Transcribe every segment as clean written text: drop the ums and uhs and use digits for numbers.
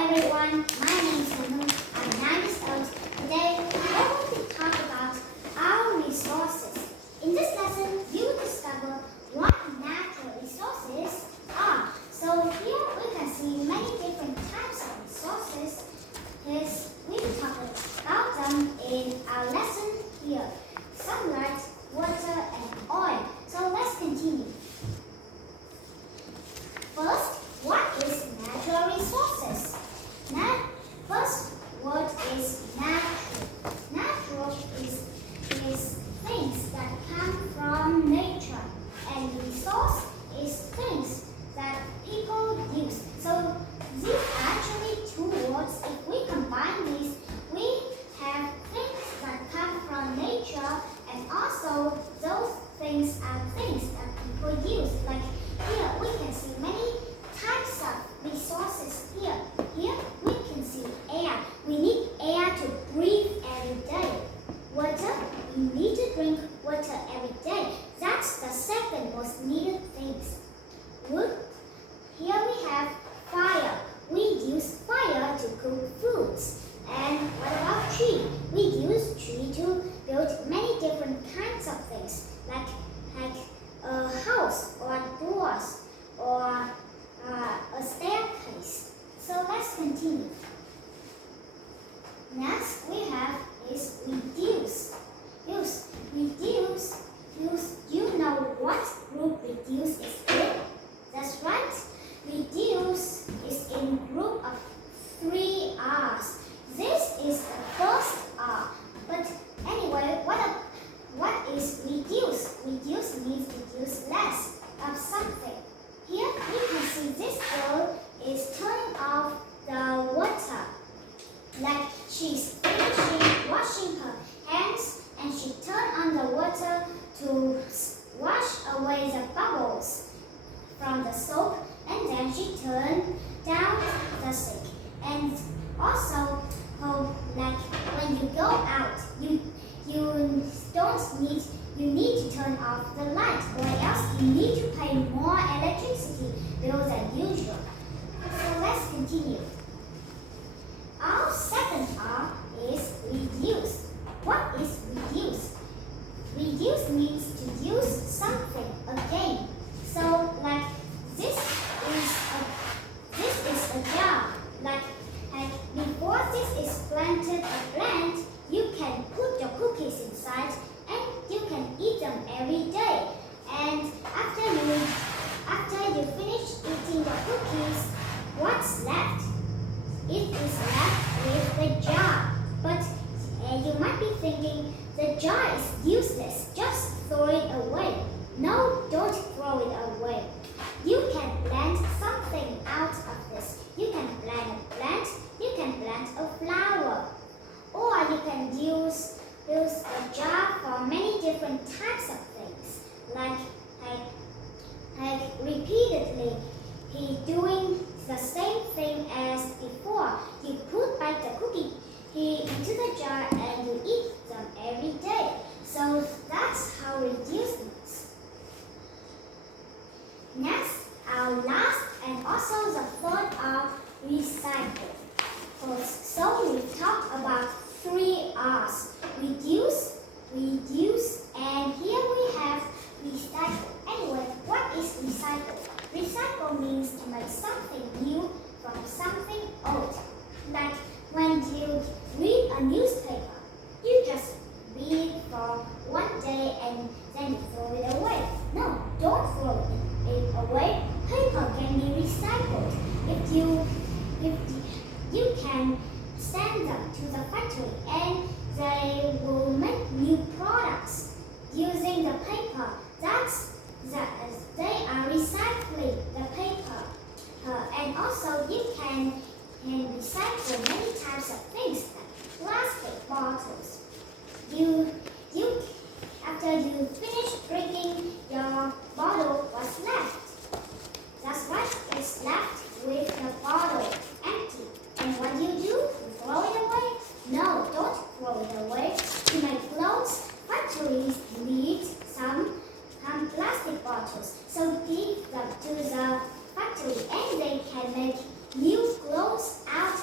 everyone, my name is Manu. I'm 9 years old. Today, we are going to talk about our resources. In this lesson, you will discover what natural resources are. So here we can see many different types of resources. Yes, we will talk about them in our lesson here. Sunlight, water, and oil. So let's continue. First, what is natural resources? First word is natural. Natural is things that come from nature, and resource is things that people use. So these are actually two words. If we combine these, we have things that come from nature, and also those things are things that people use. Like here we can see many types of resources here. Here we can see air. We need air to breathe every day. Water, we need to drink water every day. That's the second most needed things. Wood, here we have fire. We use fire to cook foods. And what about tree? We use tree to build many different kinds of things, like a house or doors or a staircase. So let's continue. Next we have is reduce. Reduce. You know what group reduce is in? That's right. Reduce is in group of 3 R's. This is the first R. But anyway, what is reduce? Reduce means reduce less of something. Here you can see this girl is turning off the water. Like she's finishing washing her hands, and she turned on the water to wash away the bubbles from the soap, and then she turned down the sink. And also, like when you go out, you need to turn off the light, or else you need to pay more electricity bill than usual. So let's continue. Our second R is reduce. What is reduce? Reduce means to use something again. So like this is a jar. Like before this is planted a plant, you can put your cookies inside and you can eat them every day. And after you finish eating the cookies, what's left? It is left with the jar. But you might be thinking, the jar is useless, just throw it away. No, don't throw it away. You can plant something out of this. You can plant a plant, you can plant a flower. Or you can use a jar for many different types of things. Like repeatedly, doing the same thing as before. You put back the cookie into the jar and you eat them every day. So that's how reduce means. Next, our last and also the third are recycle. So we talked about 3 R's. Reduce, and here we have recycle. Anyway, what is recycle? Recycle means to make something new from something old. Like when you read a newspaper, you just read it for one day and then you throw it away. No, don't throw it away. Paper can be recycled. If you can send them to the factory and they will make new products using the paper. They are recycling the paper. And also you can recycle many types of things like plastic bottles. After you finish drinking, your bottle was left. That's right, it's left with the bottle empty. And what do? You throw it away? No, don't throw it away. To make clothes, factories need some plastic bottles. So give them to the factory and they can make new clothes out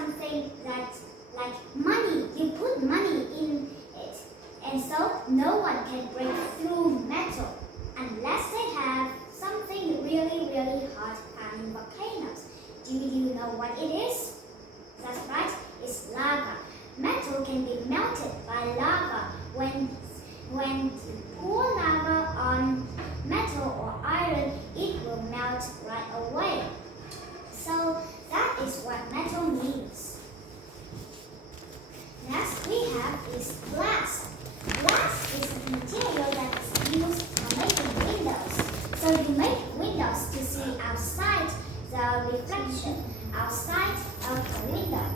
something that like money. You put money in it, and so no one can break through metal unless they have something really, really hot found in volcanoes. Do you know what it is? That's right, it's lava. Metal can be melted by lava. When you pour lava on metal or iron, it will melt right away. So that is what metal means. Next we have is glass. Glass is a material that is used for making windows. So you make windows to see outside the reflection, outside of the window.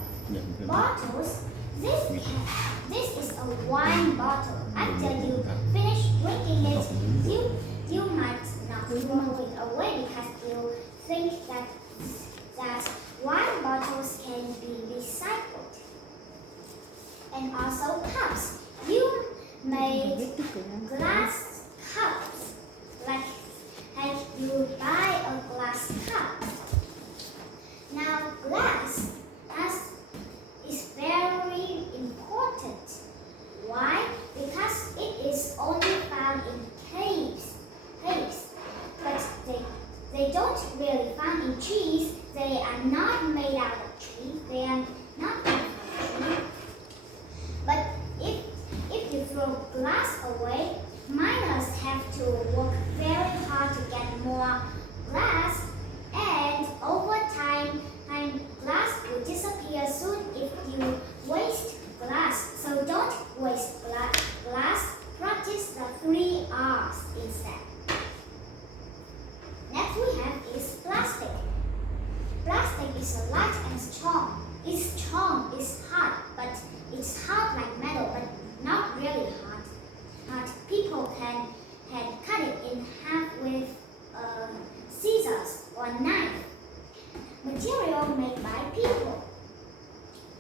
Bottles. This is a wine bottle. After you finish drinking it, you might not throw it away because you think that wine bottles can be recycled. And also cups. You made glass cups, like you buy a glass cup. Now glass is very important. Why? Because it is only found in caves. But they don't really found in trees. They are not made out of trees. They are not made out of trees. But if you throw glass away, miners have to work very hard to get more glass, and over time glass will disappear soon if you waste glass. So don't waste glass. Practice the 3 R's instead. Next we have is plastic. Plastic is light and strong. It's strong, it's hard, but it's hard like metal, but not really hard. People can cut it in half with scissors or knife. Material made by people.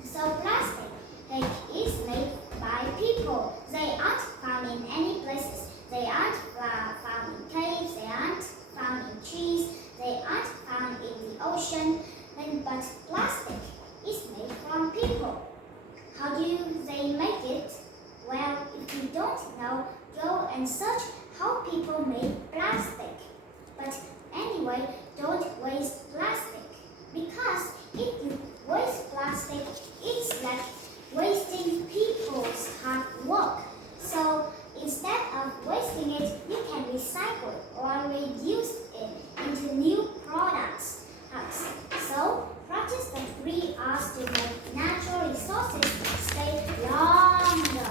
So plastic is made by people. They aren't found in any places. They aren't found in caves. They aren't found in trees. They aren't found in the ocean. But plastic is made from people. How do they make it? Well, if you don't know, go and search how people make plastic. But anyway, don't waste plastic. Because if you waste plastic, it's like wasting people's hard work. So instead of wasting it, you can recycle it or reduce it into new products. So practice the 3 R's to make natural resources stay longer.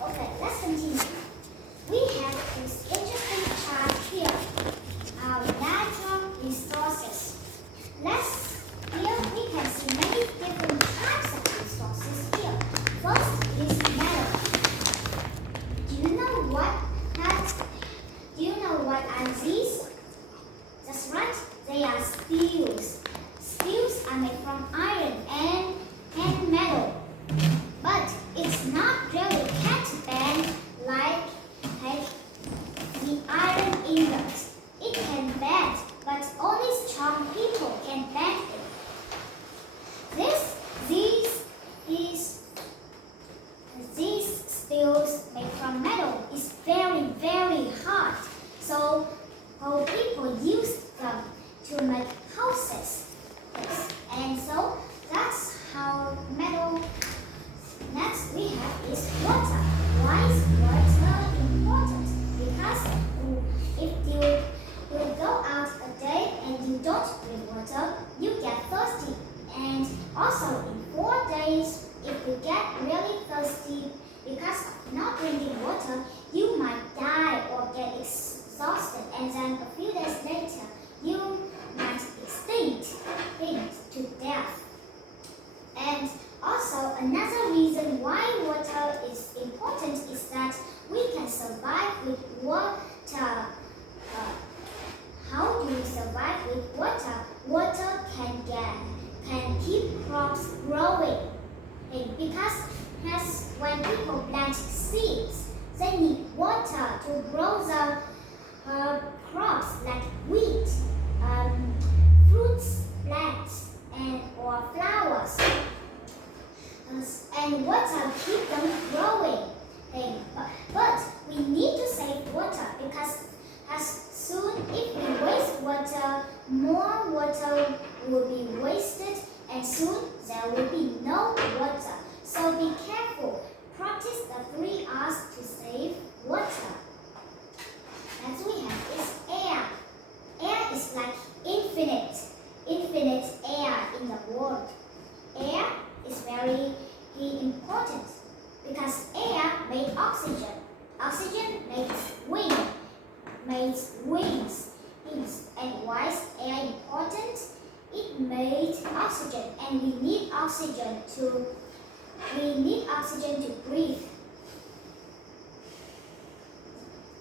Okay, let's continue. We have this interesting chart here. Our natural resources. Here we can see many different types of resources here. First is metal. Do you know what are these? That's right, they are steels. Steels are made from iron and metal. But it's not really can't bend like the iron ingots. It can bend, but only strong people can bend it. These steels made from metal is very, very hard. So people use them to make houses. And so that's how metal. Next we have is water. Why is water important? Because if you go out a day and you don't drink water, you get thirsty. And also in 4 days, if you get really thirsty because of not drinking water, you might die or get exhausted, and then a few days later, you might extinct to death. And also another reason why water is important is that we can survive with water. How do we survive with water? Water can keep crops growing. Because when people plant seeds, they need water to grow the crops like wheat, fruits, plants, or flowers. water keep them growing. But we need to save water because as soon if we waste water, more water will be wasted and soon there will be no water. So be careful. Practice the 3 R's to save water. Next we have is air. Air is like infinite air in the world. Air is very important because air makes oxygen. Oxygen makes wings. And why is air important? It made oxygen, and we need oxygen to breathe.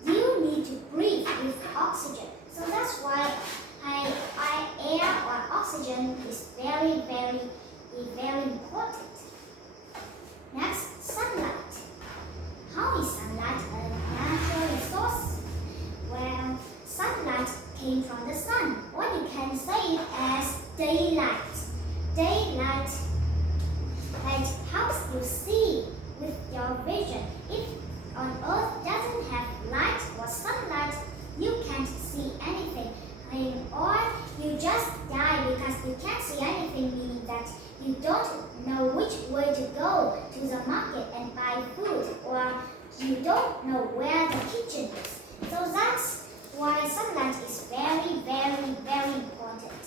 You need to breathe with oxygen. So that's why air or oxygen is very important. Next, sunlight. How is sunlight a natural resource? Well, sunlight came from the sun, or you can say it as daylight. Daylight helps you see with your vision. If on Earth doesn't have light or sunlight, you can't see anything. Or you just die because you can't see anything, meaning that you don't know which way to go to the market and buy food, or you don't know where the kitchen is. So that's why sunlight is very important.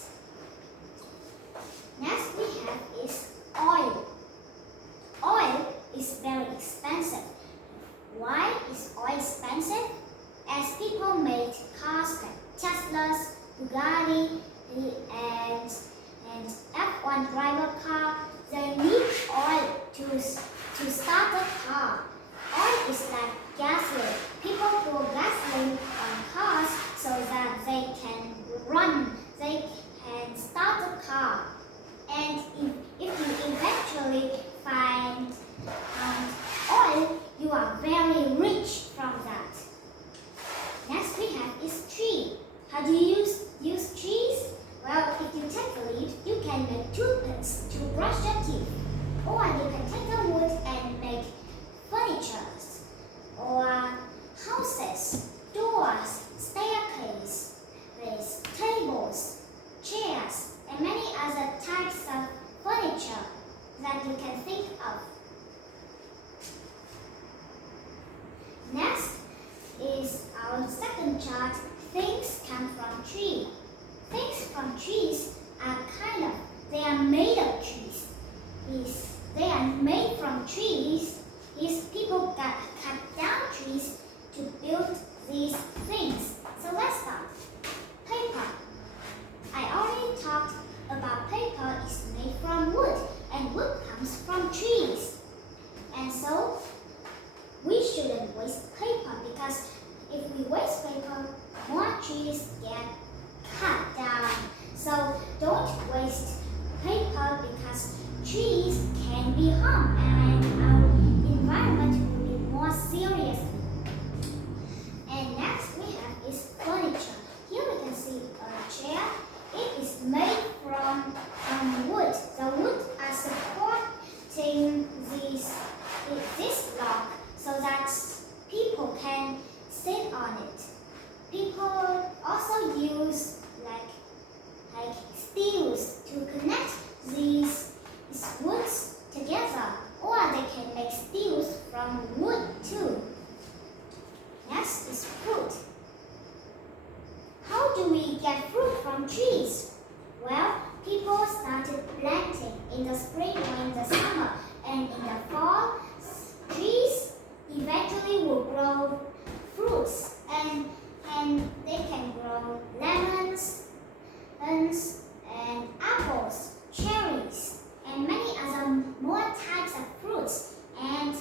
Next we have is oil. Oil is very expensive. Why is oil expensive? As people made cars like Teslas, Bugatti, and F1 driver car, they need oil to start the car. Oil is like gasoline. People pour gasoline on cars so that they can run, they can start the car. And if you eventually find oil, you are very rich from that. Next we have is tree. How do you use trees? Well, if you take the leaf, you can make toothpicks to brush your teeth. Or you can take the wood and make furniture, or houses, doors, staircase, tables, chairs, and many other types of furniture that you can think of. Next is our second chart. Things come from trees. Things from trees are they are made of trees. They are made from trees. People cut down trees to build these things. So let's start. Paper. I already talked about paper is made from wood, and wood comes from trees. And so we shouldn't waste paper, because if we waste paper, more trees get cut down. So don't waste paper, because trees can be harmed and our environment will be more serious. And next we have is furniture. Here we can see a chair. It is made from wood. The wood are supporting this block so that people can sit on it. People also use like steels to connect these woods together, or they can make steels from wood too. Next is fruit. How do we get fruit from trees? Well, people started planting in the spring or in the summer, and in the fall, trees eventually will grow fruits, and they can grow lemons, and apples, cherries, and many other more types of fruits. And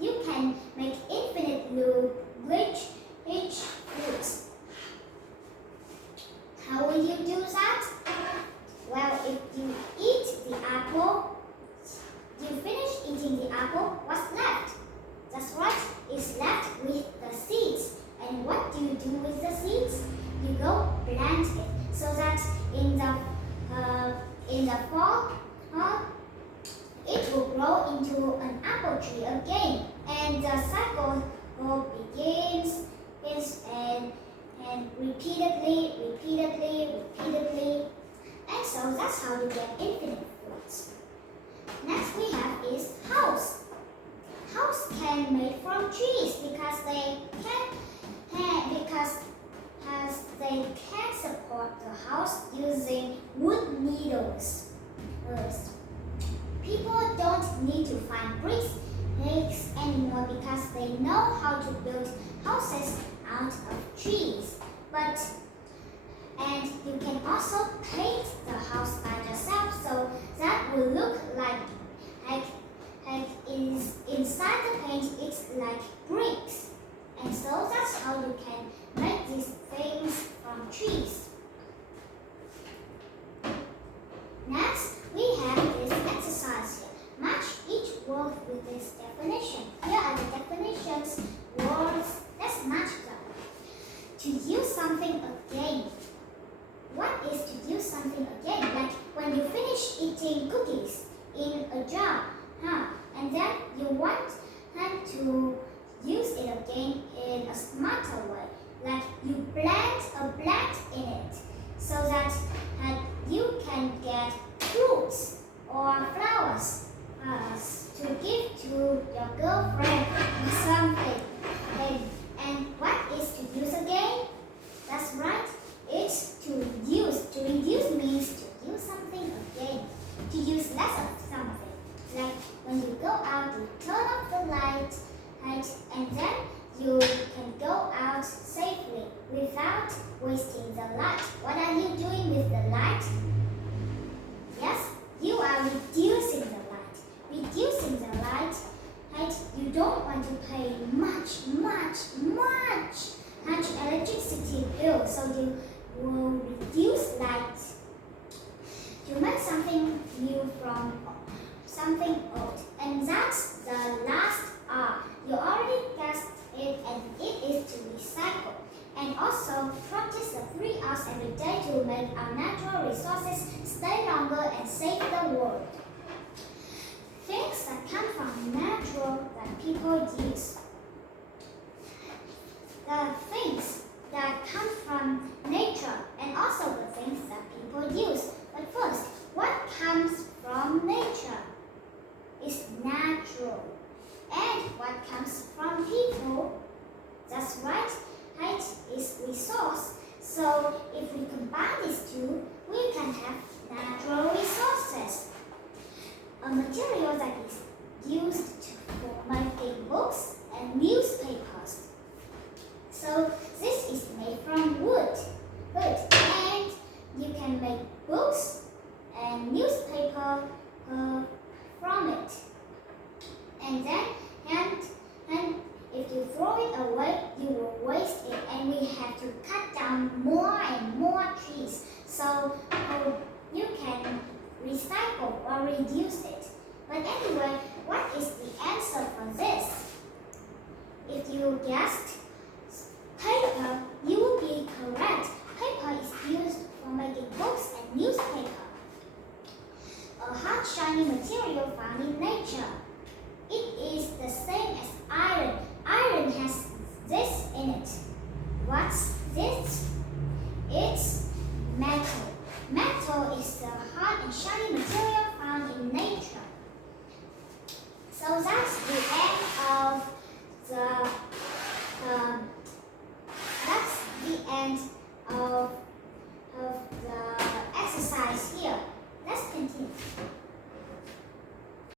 you can make infinitely rich fruits. How will you do that? Well, if you eat the apple, you finish eating the apple, what's left? That's right, it's left with the seeds. And what do you do with the seeds? You go plant it so that in the fall, it will grow into an apple. apple tree again, and the cycle begins and repeatedly, and so that's how you get infinite fruits. Next we have is house. House can made from trees because they can support the house using wood needles. People don't need to find bricks anymore because they know how to build houses out of trees. And you can also paint the house by yourself, so that will look like is inside the paint it's like bricks. And so that's how you can make these things from trees. Next, we have this exercise here. Match each word with this definition. Here are the definitions, words. Let's match them. To use something again. What is to use something again? Like when you finish eating cookies in a jar, and then you want to use it again in a smarter way. Like you plant a plant in it so that you can get fruits or flowers to give to your girlfriend or something. And what is to use again? That's right. It's to reduce. To reduce means to use something again. To use less of something. Like when you go out, you turn off the light, and then you can go out safely without wasting the light. What are you doing with the light? Yes, you are reducing the light. Reducing the light, you don't want to pay much electricity bill, so you will reduce light to make something new from something old. And that's the last R. You already guessed it, and it is to recycle. And also practice the 3 R's every day to make our natural resources stay longer and save the world. Things that come from natural that people use. The things that come from nature and also the things that people use. But first, what comes from nature is natural. And what comes from people, that's right, is resource. So if we combine these two, we can have natural resources. A material that is used for making books and newspapers. So this is made from wood. And you can make books and newspaper from it. And then, and if you throw it away, you will waste it, and we have to cut down more and more trees so you can recycle or reduce it. But anyway, what is the answer for this? If you guessed paper, you will be correct. Paper is used for making books and newspaper. A hard, shiny material found in nature. It is the same as iron. Iron has this in it. What's this? It's metal. Metal is the hard and shiny material found in nature. So that's the end of that's the end